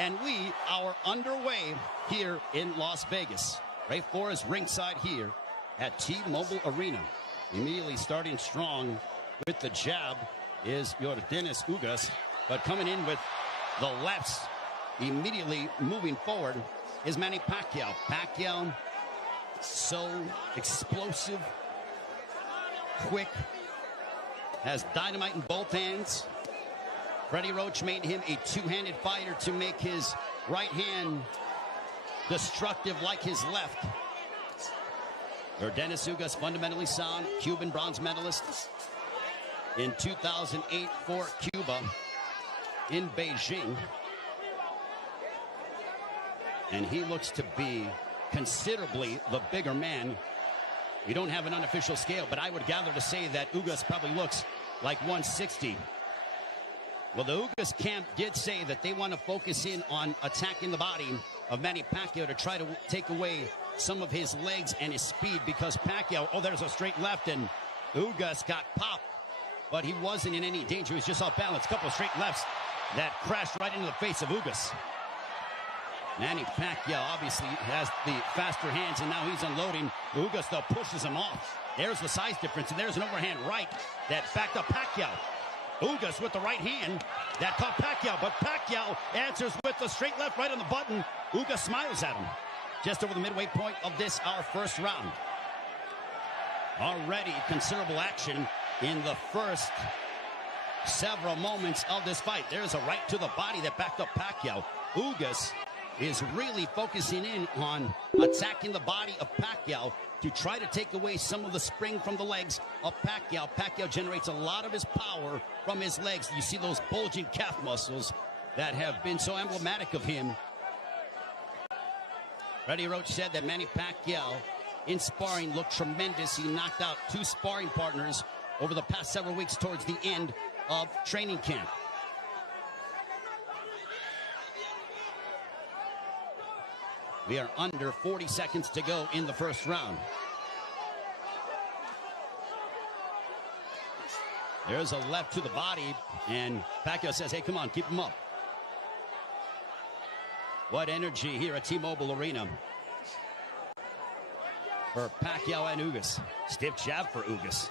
and we are underway here in Las Vegas. Ray Flores ringside here at T-Mobile Arena. Immediately starting strong with the jab is your Dennis Ugas, but coming in with the lefts, immediately moving forward is Manny Pacquiao. Pacquiao, so explosive, quick, has dynamite in both hands. Freddie Roach made him a two-handed fighter to make his right hand destructive like his left. Dennis Ugas, fundamentally sound, Cuban bronze medalist in 2008 for Cuba in Beijing. And he looks to be considerably the bigger man. We don't have an unofficial scale, but I would gather to say that Ugas probably looks like 160. Well, the Ugas camp did say that they want to focus in on attacking the body of Manny Pacquiao to try to take away some of his legs and his speed, because Pacquiao, oh, there's a straight left, and Ugas got popped, but he wasn't in any danger. He was just off balance. Couple of straight lefts that crashed right into the face of Ugas. Manny Pacquiao obviously has the faster hands, and now he's unloading. Ugas, though, pushes him off. There's the size difference, and there's an overhand right that backed up Pacquiao. Ugas with the right hand that caught Pacquiao, but Pacquiao answers with the straight left right on the button. Ugas smiles at him. Just over the midway point of this, our first round. Already considerable action in the first several moments of this fight. There's a right to the body that backed up Pacquiao. Ugas is really focusing in on attacking the body of Pacquiao to try to take away some of the spring from the legs of Pacquiao. Pacquiao generates a lot of his power from his legs. You see those bulging calf muscles that have been so emblematic of him. Freddie Roach said that Manny Pacquiao in sparring looked tremendous. He knocked out 2 sparring partners over the past several weeks towards the end of training camp. We are under 40 seconds to go in the first round. There's a left to the body, and Pacquiao says, hey, come on, keep him up. What energy here at T-Mobile Arena for Pacquiao and Ugas. Stiff jab for Ugas.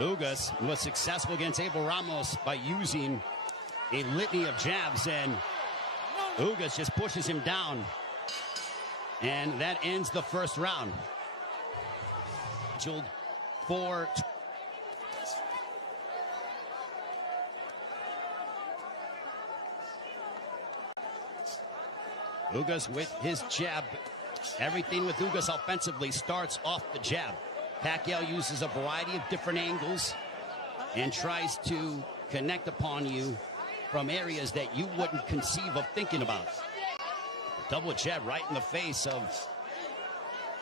Ugas was successful against Abel Ramos by using a litany of jabs, and Ugas just pushes him down. And that ends the first round. For Ugas with his jab. Everything with Ugas offensively starts off the jab. Pacquiao uses a variety of different angles and tries to connect upon you from areas that you wouldn't conceive of thinking about. Double jab right in the face of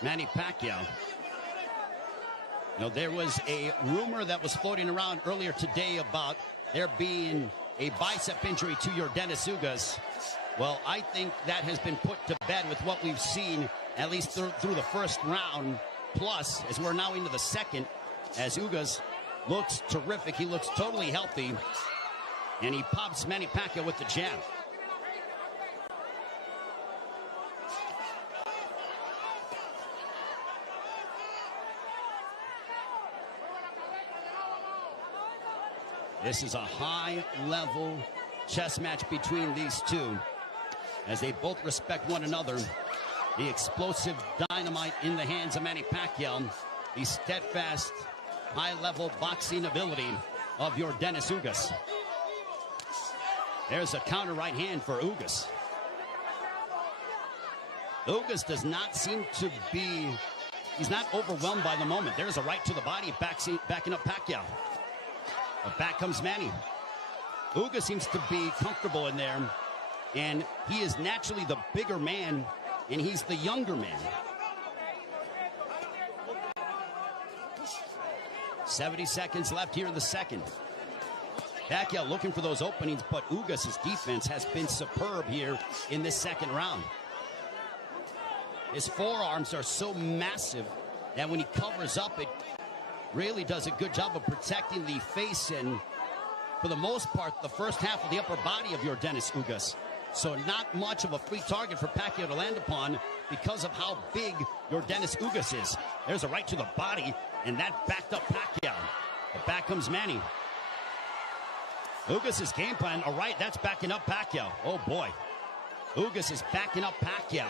Manny Pacquiao. You know, there was a rumor that was floating around earlier today about there being a bicep injury to your Dennis Ugas. Well, I think that has been put to bed with what we've seen, at least through the first round. Plus, as we're now into the second, as Ugas looks terrific. He looks totally healthy. And he pops Manny Pacquiao with the jab. This is a high-level chess match between these two, as they both respect one another. The explosive dynamite in the hands of Manny Pacquiao, the steadfast, high-level boxing ability of your Dennis Ugas. There's a counter right hand for Ugas. Ugas does not seem to be, he's not overwhelmed by the moment. There's a right to the body, backing up Pacquiao. But back comes Manny. Ugas seems to be comfortable in there, and he is naturally the bigger man, and he's the younger man. 70 seconds left here in the second. Pacquiao looking for those openings, but Ugas' defense has been superb here in this second round. His forearms are so massive that when he covers up, it really does a good job of protecting the face and, for the most part, the first half of the upper body of Yordenis Ugas. So not much of a free target for Pacquiao to land upon because of how big Yordenis Ugas is. There's a right to the body, and that backed up Pacquiao. But back comes Manny. Ugas' game plan, all right, that's backing up Pacquiao. Oh, boy. Ugas is backing up Pacquiao.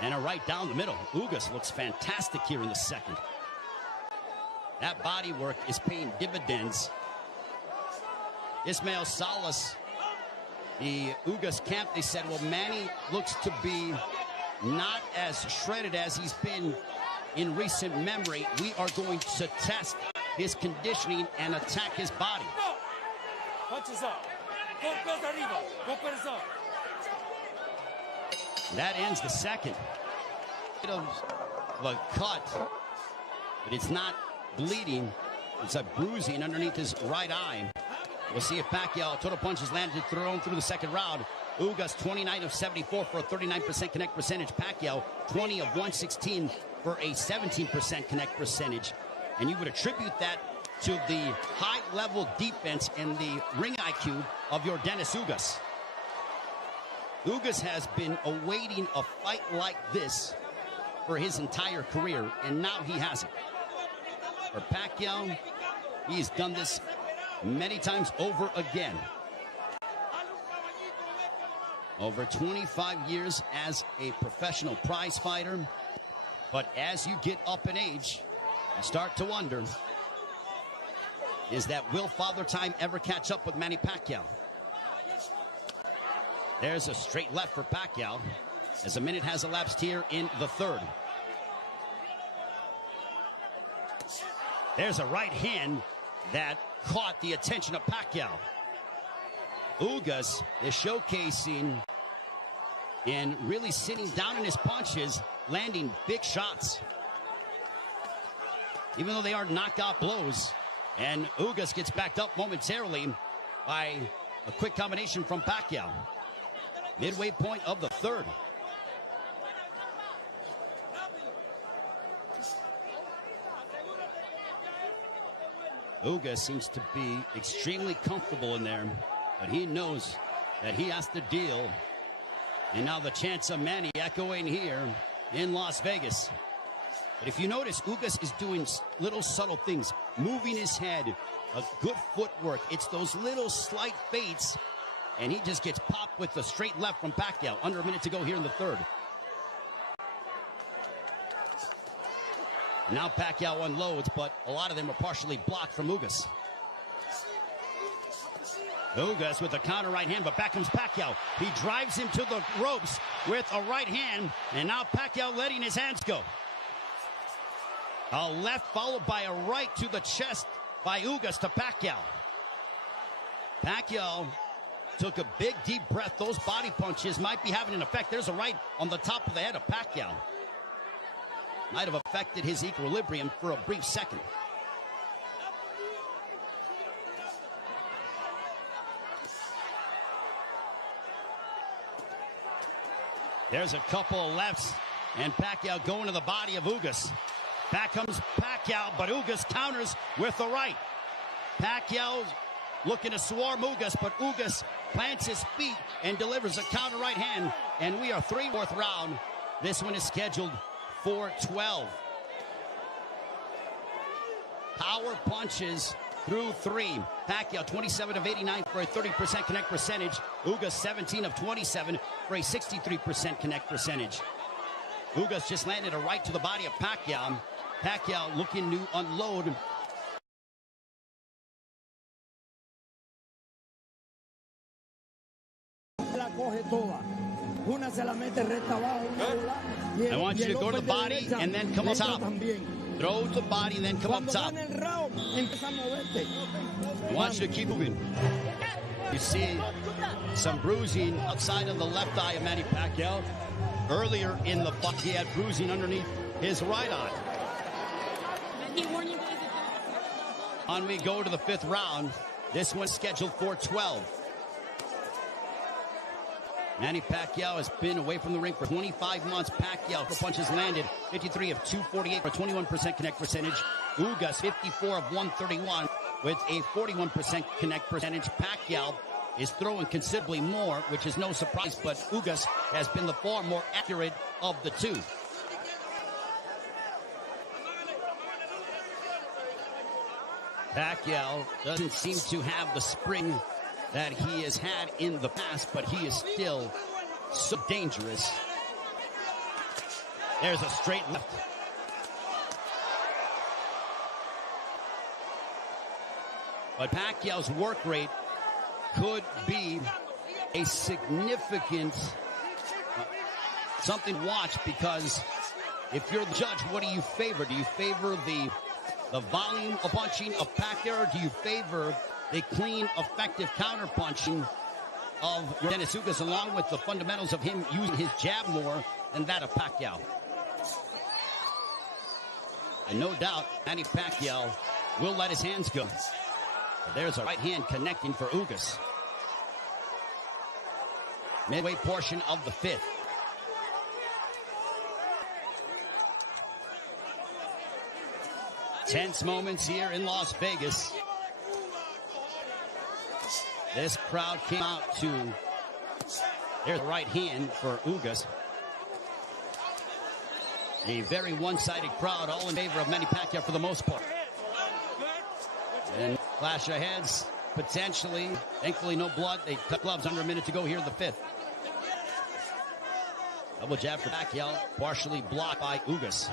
And a right down the middle. Ugas looks fantastic here in the second. That body work is paying dividends. Ismael Salas, the Ugas camp, they said, well, Manny looks to be not as shredded as he's been in recent memory. We are going to test his conditioning and attack his body. That ends the second. Bit of a cut, but it's not bleeding. It's a bruising underneath his right eye. We'll see if Pacquiao, total punches landed, thrown through the second round. Ugas 29 of 74 for a 39% connect percentage. Pacquiao 20 of 116 for a 17% connect percentage. And you would attribute that to the high-level defense and the ring IQ of Yordenis Ugas. Ugas has been awaiting a fight like this for his entire career, and now he has it. For Pacquiao, he's done this many times over again. Over 25 years as a professional prize fighter. But as you get up in age, you start to wonder, is that will Father Time ever catch up with Manny Pacquiao? There's a straight left for Pacquiao as a minute has elapsed here in the third. There's a right hand that caught the attention of Pacquiao. Ugas is showcasing and really sitting down in his punches, landing big shots. Even though they are knockout blows, and Ugas gets backed up momentarily by a quick combination from Pacquiao. Midway point of the third. Ugas seems to be extremely comfortable in there, but he knows that he has to deal. And now the chance of Manny echoing here in Las Vegas. But if you notice, Ugas is doing little subtle things, moving his head, a good footwork. It's those little slight feints, and he just gets popped with the straight left from Pacquiao. Under a minute to go here in the third. Now Pacquiao unloads, but a lot of them are partially blocked from Ugas. Ugas with a counter right hand, but back comes Pacquiao. He drives him to the ropes with a right hand, and now Pacquiao letting his hands go. A left followed by a right to the chest by Ugas to Pacquiao. Pacquiao took a big, deep breath. Those body punches might be having an effect. There's a right on the top of the head of Pacquiao. Might have affected his equilibrium for a brief second. There's a couple of lefts, and Pacquiao going to the body of Ugas. Back comes Pacquiao, but Ugas counters with the right. Pacquiao looking to swarm Ugas, but Ugas plants his feet and delivers a counter right hand, and we are 3/4 round. This one is scheduled for 12. Power punches through three. Pacquiao 27 of 89 for a 30% connect percentage. Ugas 17 of 27 for a 63% connect percentage. Ugas just landed a right to the body of Pacquiao. Pacquiao looking to unload. I want you to go to the body and then come up top. Throw to the body and then come up top. I want you to keep moving. You see some bruising outside of the left eye of Manny Pacquiao. Earlier in the fight, he had bruising underneath his right eye. On we go to the 5th round. This one's scheduled for 12. Manny Pacquiao has been away from the ring for 25 months. Pacquiao, for punches landed, 53 of 248 for 21% connect percentage. Ugas, 54 of 131 with a 41% connect percentage. Pacquiao is throwing considerably more, which is no surprise, but Ugas has been the far more accurate of the two. Pacquiao doesn't seem to have the spring that he has had in the past, but he is still so dangerous. There's a straight left. But Pacquiao's work rate could be a significant something to watch, because if you're the judge, what do you favor? Do you favor the volume of punching of Pacquiao, or do you favor the clean, effective counter-punching of Dennis Ugas, along with the fundamentals of him using his jab more than that of Pacquiao? And no doubt, Manny Pacquiao will let his hands go. But there's a right hand connecting for Ugas. Midway portion of the fifth. Tense moments here in Las Vegas. This crowd came out to, there's the right hand for Ugas. A very one-sided crowd, all in favor of Manny Pacquiao for the most part. And clash of heads, potentially. Thankfully, no blood. They cut gloves under a minute to go here in the fifth. Double jab for Pacquiao, partially blocked by Ugas.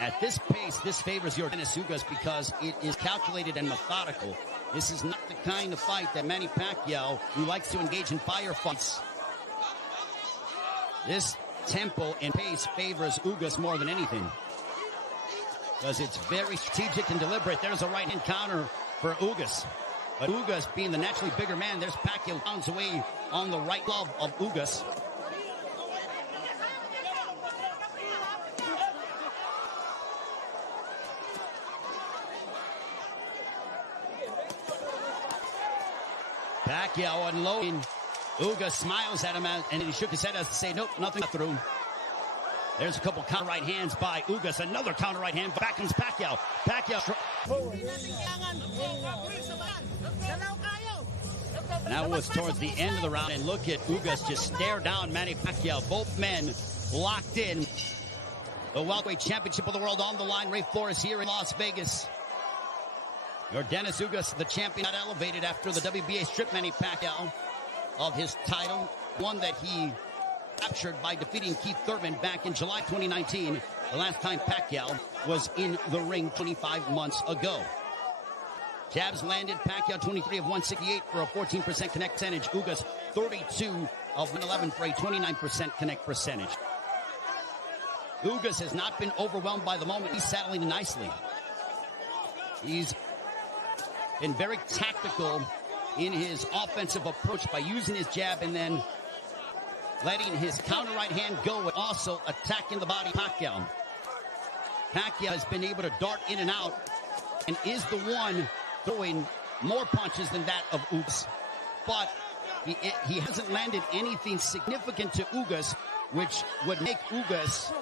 At this pace, this favors your Dennis Ugas because it is calculated and methodical. This is not the kind of fight that Manny Pacquiao, who likes to engage in firefights. This tempo and pace favors Ugas more than anything, because it's very strategic and deliberate. There's a right-hand counter for Ugas. But Ugas, being the naturally bigger man, there's Pacquiao pounds away on the right glove of Ugas. Pacquiao unloading. Ugas smiles at him, and he shook his head as to say, nope, nothing through. There's a couple counter right hands by Ugas. Another counter right hand. Back comes Pacquiao. Pacquiao. Now it was towards the end of the round, and look at Ugas just stare down Manny Pacquiao. Both men locked in. The welterweight championship of the world on the line. Ray Flores here in Las Vegas. Your Dennis Ugas, the champion, got elevated after the WBA stripped Manny Pacquiao of his title, one that he captured by defeating Keith Thurman back in July 2019, the last time Pacquiao was in the ring 25 months ago. Jabs landed. Pacquiao 23 of 168 for a 14% connect percentage. Ugas 32 of 111 for a 29% connect percentage. Ugas has not been overwhelmed by the moment. He's settling nicely. He's been very tactical in his offensive approach by using his jab and then letting his counter right hand go and also attacking the body of Pacquiao. Pacquiao has been able to dart in and out and is the one throwing more punches than that of Ugas. But he hasn't landed anything significant to Ugas, which would make Ugas,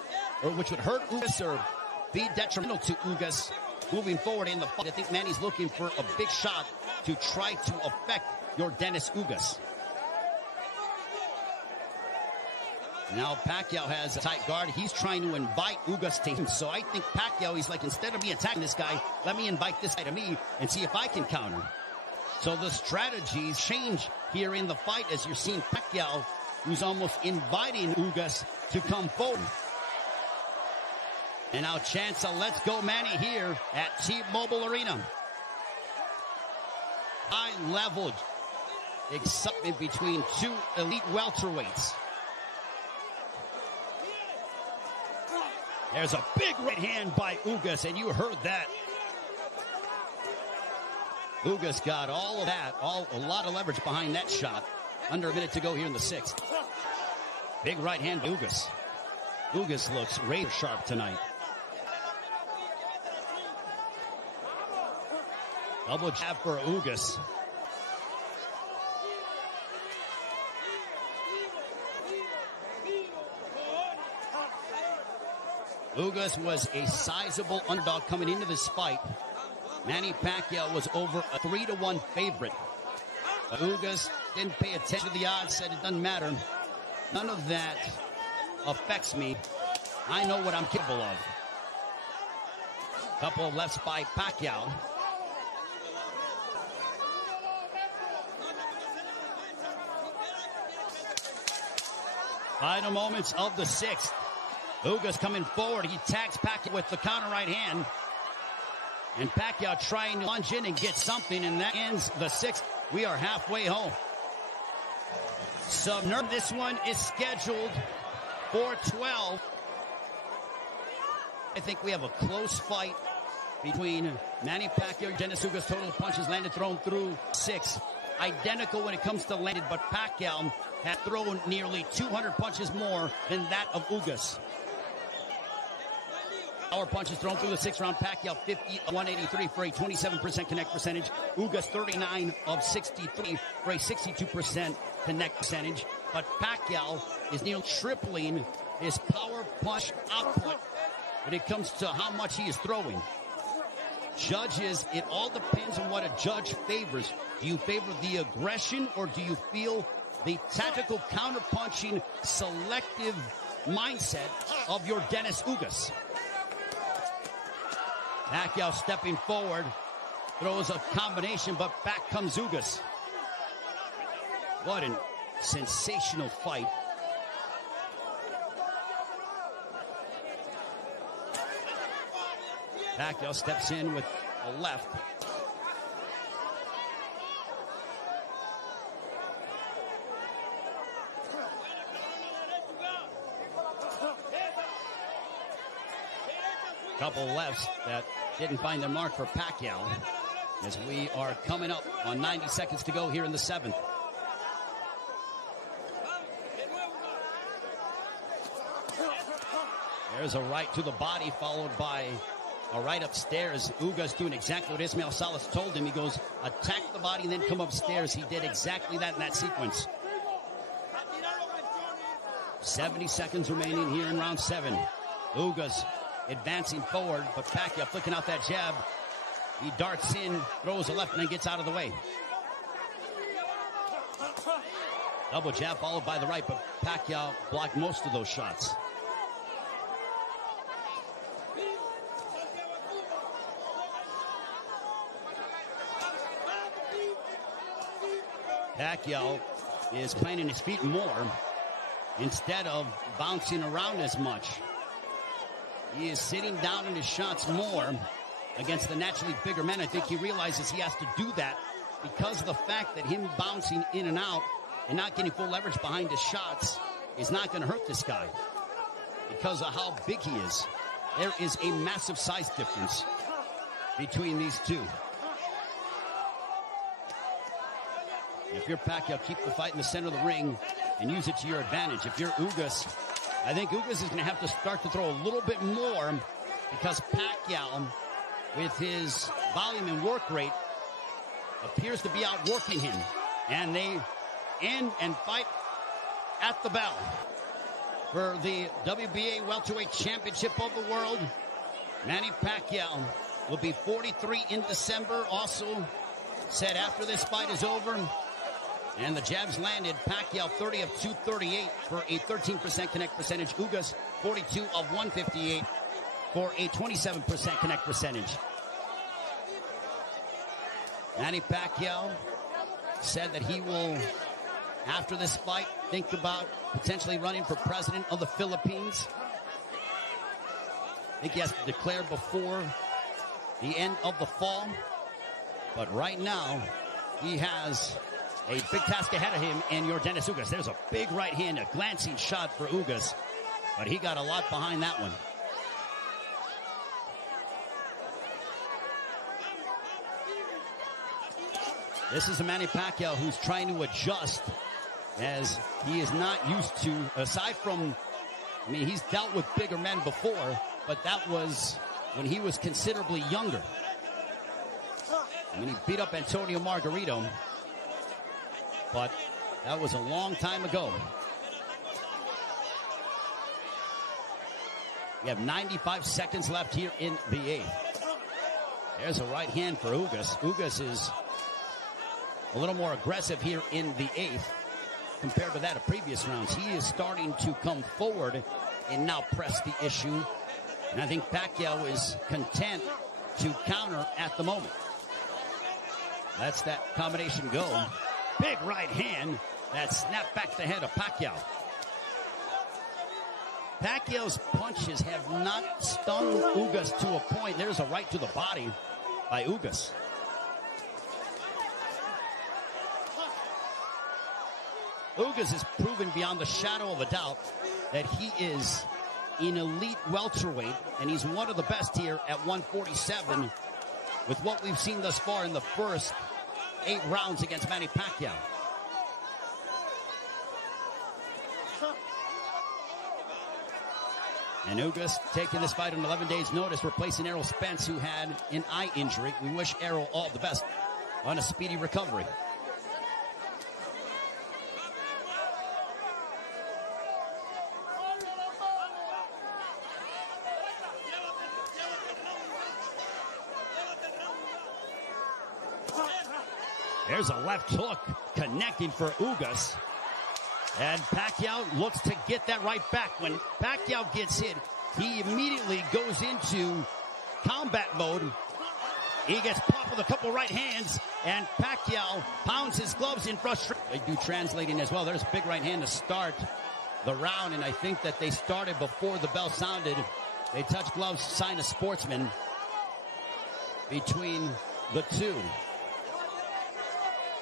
or which would hurt Ugas or be detrimental to Ugas moving forward in the fight. I think Manny's looking for a big shot to try to affect your Dennis Ugas. Now Pacquiao has a tight guard. He's trying to invite Ugas to him. So I think Pacquiao, he's like, instead of me attacking this guy, let me invite this guy to me and see if I can counter. So the strategies change here in the fight as you're seeing Pacquiao, who's almost inviting Ugas to come forward. And now chance a let's go Manny here at T-Mobile Arena. High-level excitement between two elite welterweights. There's a big right hand by Ugas, and you heard that. Ugas got all of that, a lot of leverage behind that shot. Under a minute to go here in the sixth. Big right hand by Ugas. Ugas looks razor sharp tonight. Double jab for Ugas. Ugas was a sizable underdog coming into this fight. Manny Pacquiao was over a 3-1 favorite. But Ugas didn't pay attention to the odds, said it doesn't matter. None of that affects me. I know what I'm capable of. Couple of lefts by Pacquiao. Final moments of the sixth. Ugas coming forward. He tags Pacquiao with the counter right hand. And Pacquiao trying to lunge in and get something, and that ends the sixth. We are halfway home. This one is scheduled for 12. I think we have a close fight between Manny Pacquiao and Dennis Ugas. Total punches landed thrown through 6. Identical when it comes to landed, but Pacquiao had thrown nearly 200 punches more than that of Ugas. Power punches thrown through the 6th round. Pacquiao 50 of 183 for a 27% connect percentage. Ugas 39 of 63 for a 62% connect percentage. But Pacquiao is nearly tripling his power punch output when it comes to how much he is throwing. Judges, it all depends on what a judge favors. Do you favor the aggression, or do you feel the tactical counter-punching, selective mindset of your Dennis Ugas? Pacquiao stepping forward, throws a combination, but back comes Ugas. What a sensational fight. Pacquiao steps in with a left. Couple lefts that didn't find their mark for Pacquiao, as we are coming up on 90 seconds to go here in the 7th. There's a right to the body, followed by a right upstairs. Ugas doing exactly what Ismael Salas told him. He goes, attack the body and then come upstairs. He did exactly that in that sequence. 70 seconds remaining here in round 7. Ugas advancing forward, but Pacquiao flicking out that jab. He darts in, throws a left, and then gets out of the way. Double jab followed by the right, but Pacquiao blocked most of those shots. Pacquiao is planting his feet more instead of bouncing around as much. He is sitting down in his shots more against the naturally bigger men. I think he realizes he has to do that because of the fact that him bouncing in and out and not getting full leverage behind his shots is not going to hurt this guy because of how big he is. There is a massive size difference between these two. If you're Pacquiao, keep the fight in the center of the ring and use it to your advantage. If you're Ugas, I think Ugas is going to have to start to throw a little bit more because Pacquiao, with his volume and work rate, appears to be outworking him. And they end and fight at the bell for the WBA Welterweight Championship of the World. Manny Pacquiao will be 43 in December. Also said after this fight is over, and the jabs landed, Pacquiao 30 of 238 for a 13% connect percentage. Ugas 42 of 158 for a 27% connect percentage. Manny Pacquiao said that he will, after this fight, think about potentially running for president of the Philippines. I think he has to declare before the end of the fall. But right now, he has a big task ahead of him and your Dennis Ugas. There's a big right hand, a glancing shot for Ugas, but he got a lot behind that one. This is a Manny Pacquiao who's trying to adjust, as he is not used to, aside from, I mean, he's dealt with bigger men before, but that was when he was considerably younger. I mean, he beat up Antonio Margarito, but that was a long time ago. We have 95 seconds left here in the 8th. There's a right hand for Ugas. Ugas is a little more aggressive here in the 8th compared to that of previous rounds. He is starting to come forward and now press the issue. And I think Pacquiao is content to counter at the moment. Lets that combination go. Big right hand that snapped back the head of Pacquiao. Pacquiao's punches have not stung Ugas to a point. There's a right to the body by Ugas. Ugas has proven beyond the shadow of a doubt that he is an elite welterweight, and he's one of the best here at 147 with what we've seen thus far in the first 8 rounds against Manny Pacquiao. And Ugas taking this fight on 11 days' notice, replacing Errol Spence, who had an eye injury. We wish Errol all the best on a speedy recovery. There's a left hook connecting for Ugas. And Pacquiao looks to get that right back. When Pacquiao gets hit, he immediately goes into combat mode. He gets popped with a couple right hands, and Pacquiao pounds his gloves in frustration. They do translating as well. There's a big right hand to start the round, and I think that they started before the bell sounded. They touch gloves, sign a sportsman between the two.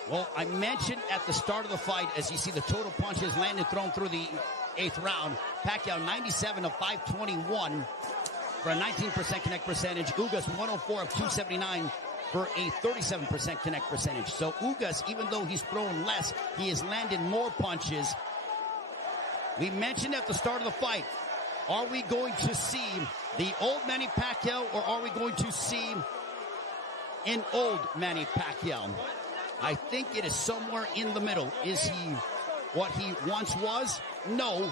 Well, I mentioned at the start of the fight, as you see the total punches landed, thrown through the 8th round, Pacquiao 97 of 521 for a 19% connect percentage. Ugas 104 of 279 for a 37% connect percentage. So Ugas, even though he's thrown less, he has landed more punches. We mentioned at the start of the fight, are we going to see the old Manny Pacquiao, or are we going to see an old Manny Pacquiao? I think it is somewhere in the middle. Is he what he once was? No,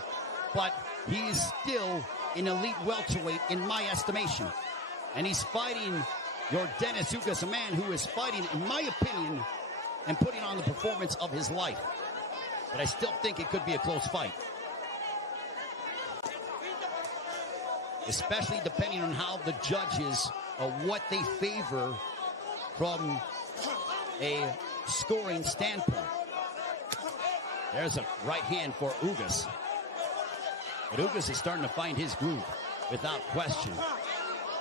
but he's still an elite welterweight in my estimation. And he's fighting your Dennis Ugas, a man who is fighting, in my opinion, and putting on the performance of his life. But I still think it could be a close fight. Especially depending on how the judges, what they favor from a scoring standpoint. There's a right hand for Ugas. But Ugas is starting to find his groove without question.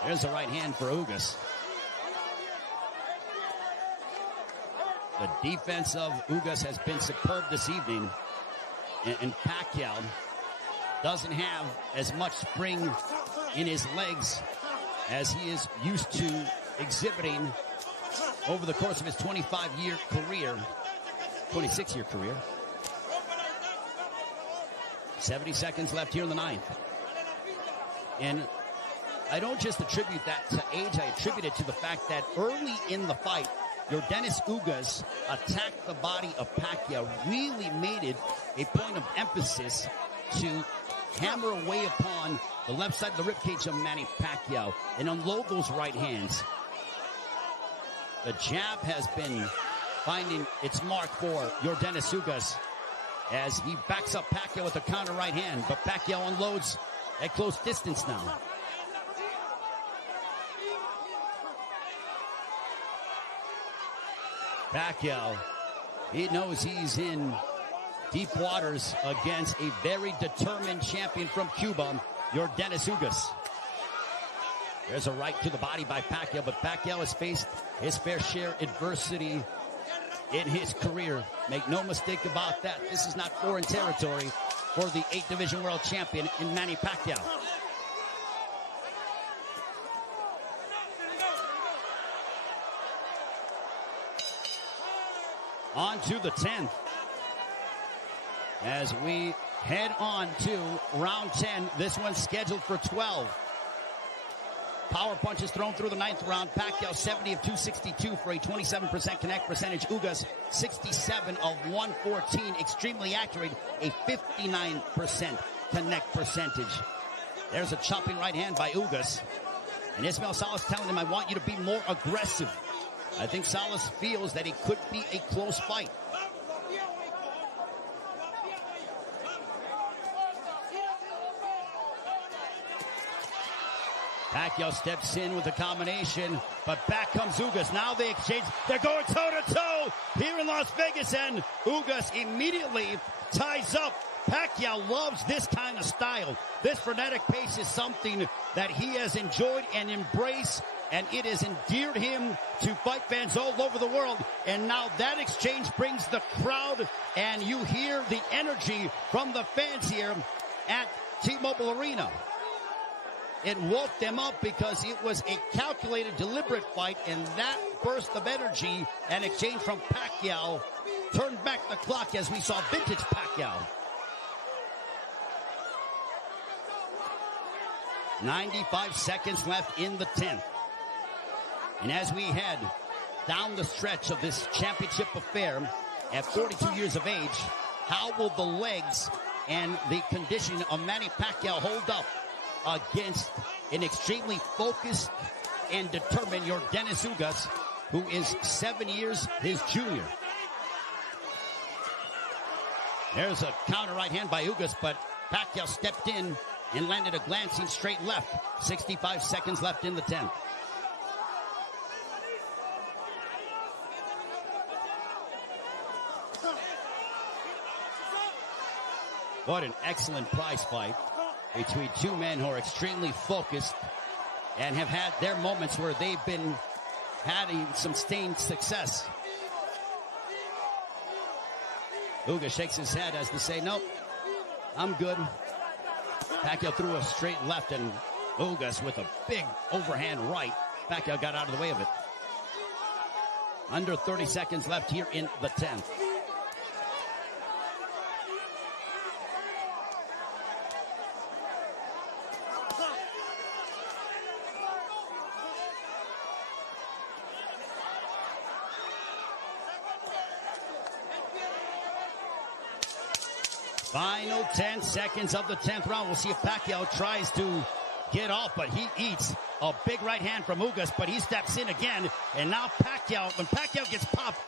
There's a right hand for Ugas. The defense of Ugas has been superb this evening. And Pacquiao doesn't have as much spring in his legs as he is used to exhibiting over the course of his 25-year career, 26-year career. 70 seconds left here in the 9th. And I don't just attribute that to age, I attribute it to the fact that early in the fight, your Dennis Ugas attacked the body of Pacquiao, really made it a point of emphasis to hammer away upon the left side of the ribcage of Manny Pacquiao and unload those right hands. The jab has been finding its mark for your Dennis Ugas as he backs up Pacquiao with a counter right hand, but Pacquiao unloads at close distance now. Pacquiao, he knows he's in deep waters against a very determined champion from Cuba, your Dennis Ugas. There's a right to the body by Pacquiao, but Pacquiao has faced his fair share adversity in his career. Make no mistake about that. This is not foreign territory for the 8th Division World Champion in Manny Pacquiao. On to the 10th. As we head on to round 10, this one's scheduled for 12. Power punches thrown through the 9th round. Pacquiao 70 of 262 for a 27% connect percentage. Ugas 67 of 114. Extremely accurate, a 59% connect percentage. There's a chopping right hand by Ugas. And Ismael Salas telling him, I want you to be more aggressive. I think Salas feels that it could be a close fight. Pacquiao steps in with a combination, but back comes Ugas. Now they exchange. They're going toe-to-toe here in Las Vegas, and Ugas immediately ties up. Pacquiao loves this kind of style. This frenetic pace is something that he has enjoyed and embraced, and it has endeared him to fight fans all over the world. And now that exchange brings the crowd, and you hear the energy from the fans here at T-Mobile Arena. It woke them up because it was a calculated, deliberate fight, and that burst of energy and exchange from Pacquiao turned back the clock as we saw vintage Pacquiao. 95 seconds left in the 10th. And as we head down the stretch of this championship affair at 42 years of age, how will the legs and the conditioning of Manny Pacquiao hold up against an extremely focused and determined Yordenis Ugas, who is 7 years his junior? There's a counter right hand by Ugas, but Pacquiao stepped in and landed a glancing straight left. 65 seconds left in the 10th. What an excellent prize fight between two men who are extremely focused and have had their moments where they've been having some sustained success. Ugas shakes his head as to say, nope, I'm good. Pacquiao threw a straight left, and Ugas with a big overhand right. Pacquiao got out of the way of it. Under 30 seconds left here in the 10th. Final 10 seconds of the 10th round. We'll see if Pacquiao tries to get off, but he eats a big right hand from Ugas, but he steps in again. And now Pacquiao, when Pacquiao gets popped,